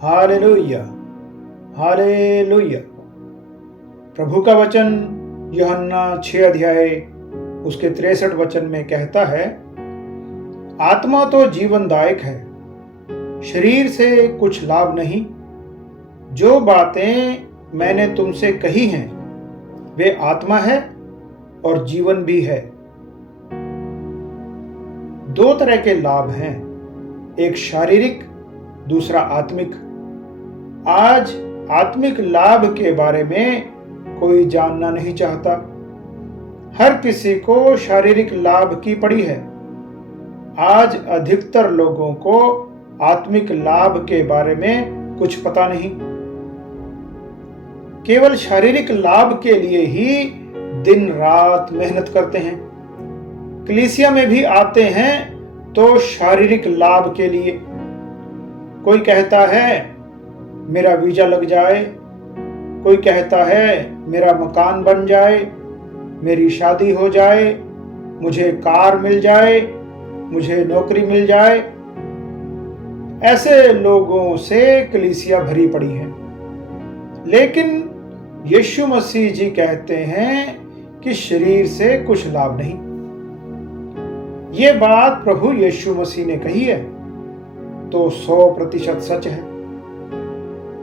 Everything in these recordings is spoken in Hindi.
Hallelujah, hallelujah. प्रभु का वचन यूहन्ना 6 अध्याय उसके 63 वचन में कहता है, आत्मा तो जीवनदायक है, शरीर से कुछ लाभ नहीं। जो बातें मैंने तुमसे कही हैं वे आत्मा है और जीवन भी है। दो तरह के लाभ हैं, एक शारीरिक, दूसरा आत्मिक। आज आत्मिक लाभ के बारे में कोई जानना नहीं चाहता। हर किसी को शारीरिक लाभ की पड़ी है। आज अधिकतर लोगों को आत्मिक लाभ के बारे में कुछ पता नहीं। केवल शारीरिक लाभ के लिए ही दिन रात मेहनत करते हैं। कलीसिया में भी आते हैं तो शारीरिक लाभ के लिए। कोई कहता है मेरा वीजा लग जाए, कोई कहता है मेरा मकान बन जाए, मेरी शादी हो जाए, मुझे कार मिल जाए, मुझे नौकरी मिल जाए। ऐसे लोगों से कलीसिया भरी पड़ी है। लेकिन यीशु मसीह जी कहते हैं कि शरीर से कुछ लाभ नहीं। ये बात प्रभु यीशु मसीह ने कही है तो 100% सच है।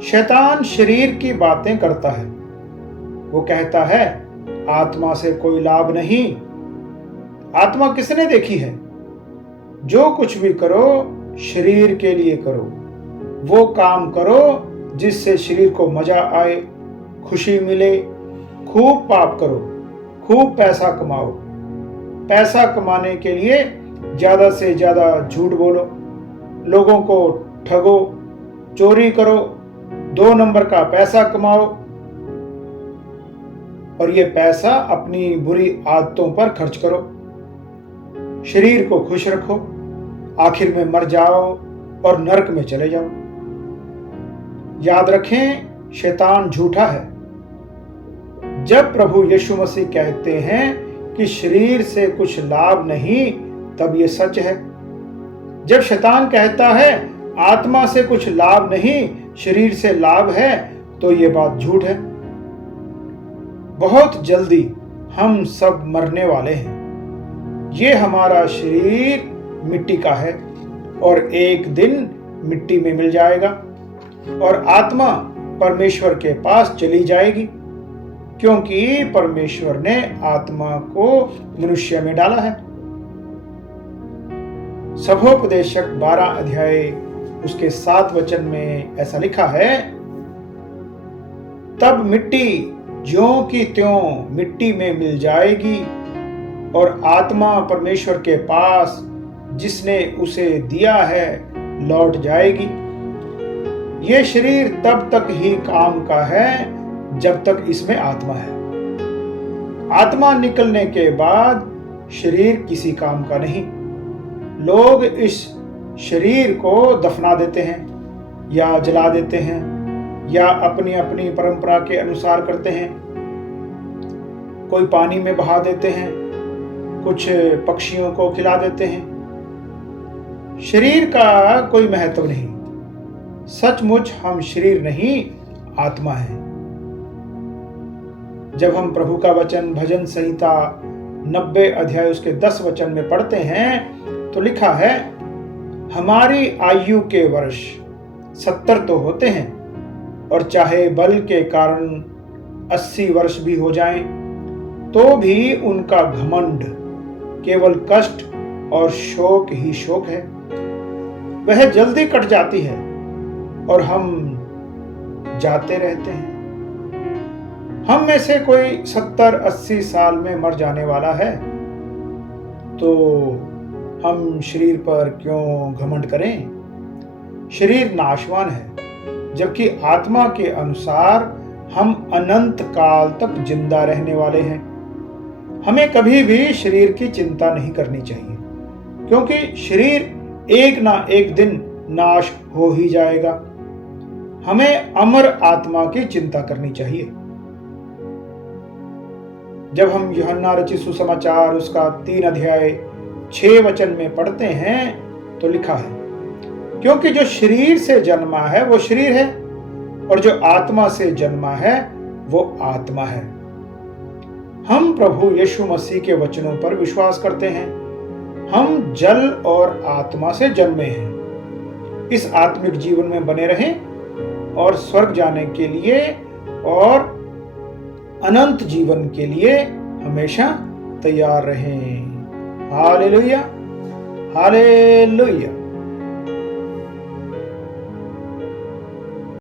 शैतान शरीर की बातें करता है। वो कहता है आत्मा से कोई लाभ नहीं। आत्मा किसने देखी है? जो कुछ भी करो शरीर के लिए करो। वो काम करो जिससे शरीर को मजा आए, खुशी मिले। खूब पाप करो, खूब पैसा कमाओ। पैसा कमाने के लिए ज्यादा से ज्यादा झूठ बोलो, लोगों को ठगो, चोरी करो, 2 नंबर का पैसा कमाओ और ये पैसा अपनी बुरी आदतों पर खर्च करो। शरीर को खुश रखो, आखिर में मर जाओ और नरक में चले जाओ। याद रखें, शैतान झूठा है। जब प्रभु यीशु मसीह कहते हैं कि शरीर से कुछ लाभ नहीं, तब ये सच है। जब शैतान कहता है आत्मा से कुछ लाभ नहीं, शरीर से लाभ है, तो ये बात झूठ है। बहुत जल्दी हम सब मरने वाले हैं। ये हमारा शरीर मिट्टी का है और एक दिन मिट्टी में मिल जाएगा और आत्मा परमेश्वर के पास चली जाएगी, क्योंकि परमेश्वर ने आत्मा को मनुष्य में डाला है। सभोपदेशक 12 अध्याय उसके 7 वचन में ऐसा लिखा है, तब मिट्टी ज्यों की त्यों मिट्टी में मिल जाएगी और आत्मा परमेश्वर के पास जिसने उसे दिया है लौट जाएगी। ये शरीर तब तक ही काम का है जब तक इसमें आत्मा है। आत्मा निकलने के बाद शरीर किसी काम का नहीं। लोग इस शरीर को दफना देते हैं या जला देते हैं या अपनी अपनी परंपरा के अनुसार करते हैं। कोई पानी में बहा देते हैं, कुछ पक्षियों को खिला देते हैं। शरीर का कोई महत्व नहीं। सचमुच हम शरीर नहीं, आत्मा है। जब हम प्रभु का वचन भजन संहिता 90 अध्याय उसके 10 वचन में पढ़ते हैं तो लिखा है, हमारी आयु के वर्ष 70 तो होते हैं और चाहे बल के कारण 80 वर्ष भी हो जाएं, तो भी उनका घमंड केवल कष्ट और शोक ही शोक है। वह जल्दी कट जाती है और हम जाते रहते हैं। हम में से कोई 70-80 साल में मर जाने वाला है, तो हम शरीर पर क्यों घमंड करें? शरीर नाशवान है, जबकि आत्मा के अनुसार हम अनंत काल तक जिंदा रहने वाले हैं। हमें कभी भी शरीर की चिंता नहीं करनी चाहिए, क्योंकि शरीर एक ना एक दिन नाश हो ही जाएगा। हमें अमर आत्मा की चिंता करनी चाहिए। जब हम यूहन्ना रचित सुसमाचार उसका 3 अध्याय 6 वचन में पढ़ते हैं तो लिखा है, क्योंकि जो शरीर से जन्मा है वो शरीर है, और जो आत्मा से जन्मा है वो आत्मा है। हम प्रभु यीशु मसीह के वचनों पर विश्वास करते हैं। हम जल और आत्मा से जन्मे हैं। इस आत्मिक जीवन में बने रहें और स्वर्ग जाने के लिए और अनंत जीवन के लिए हमेशा तैयार रहें। Hallelujah, hallelujah.